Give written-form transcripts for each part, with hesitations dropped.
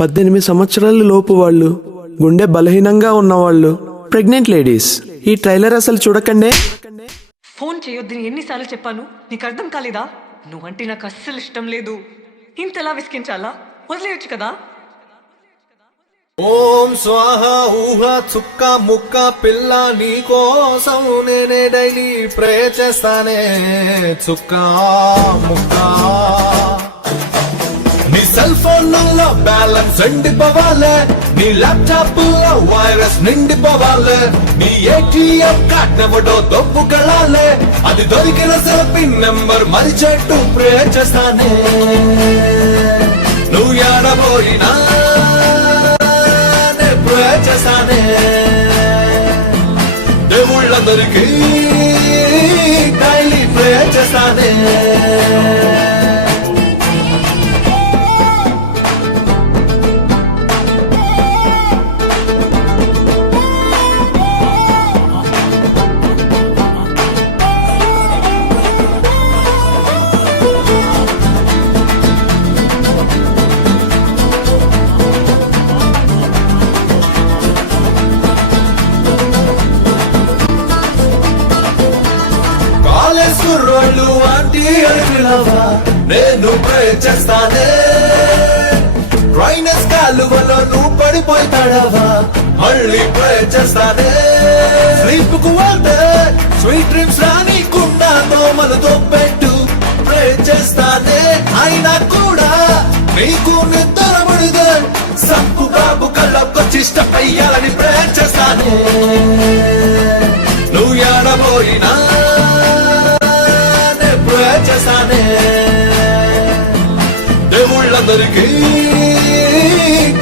18 సంవత్సరాల లోపు వాళ్ళు, గుండె బలహీనంగా ఉన్నవాళ్ళు, ప్రెగ్నెంట్ లేడీస్. ఈ ట్రైలర్ అసలు చూడకండే. ఫోన్ చేయొద్దని ఎన్నిసార్లు చెప్పాను, నీకు అర్థం కాలేదా? నువ్వంటే నాకు అస్సలు ఇష్టం లేదు. ఇంతలా విసిగించాలా? వదిలేయచ్చు కదా. ఓం స్వాహ ఊహ చుక్క ముక్క పిల్ల నీ కోసం నేనే డైలీ ప్రే చేస్తానే. చుక్క ముక్క నీ సెల్ ఫోన్ లో బ్యాలెన్స్ ఎండిపోవాలే, నీ ల్యాప్టాప్ లో వైరస్ నిండిపోవాలే, నీ ఏటీఎం కార్డ్ ఎవడో దొబ్బుకెళ్ళాలే, అది దొరికిన పిన్ నెంబర్ మరిచేట్టు ప్రే చేస్తానే. నువ్వు ఏడబోయినా ప్రే చేస్తానే. దేవుళ్ళందరికీ డైలీ ప్రే చేస్తానే. కుర్రోళ్ళు ఆంటీ అడిగినవా నేను ప్రే చేస్తానే. డ్రైనెస్ కాలువలో నువ్వు పడిపోతాడవా మళ్ళీ ప్రే చేస్తానే. స్లీప్ కు వెళ్తే స్వీట్ డ్రీమ్స్ రానికుండా దోమలతో పెట్టు ప్రే చేస్తానే. అయినా కూడా నీకు నిద్ర పడితే సంపు బాబు కళ్ళొచ్చి ఇష్టపయ్యాలని ప్రే చేస్తానే. నువ్వు ఏడబోయినా చేస్తానే. దేవుళ్ళందరికీ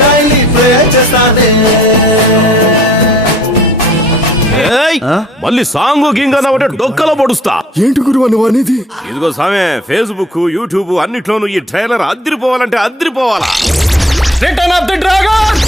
డైలీ ప్రే చేస్తానే. మళ్ళీ సాంగ్ గింగ్ అన్న డొక్కలో పొడుస్తా. ఏంటి గురువు నువ్వు అనేది? ఇదిగో సామే, ఫేస్బుక్ యూట్యూబ్ అన్నిట్లోనూ ఈ ట్రైలర్ అదిరిపోవాలంటే అదిరిపోవాలా. Return of the dragon.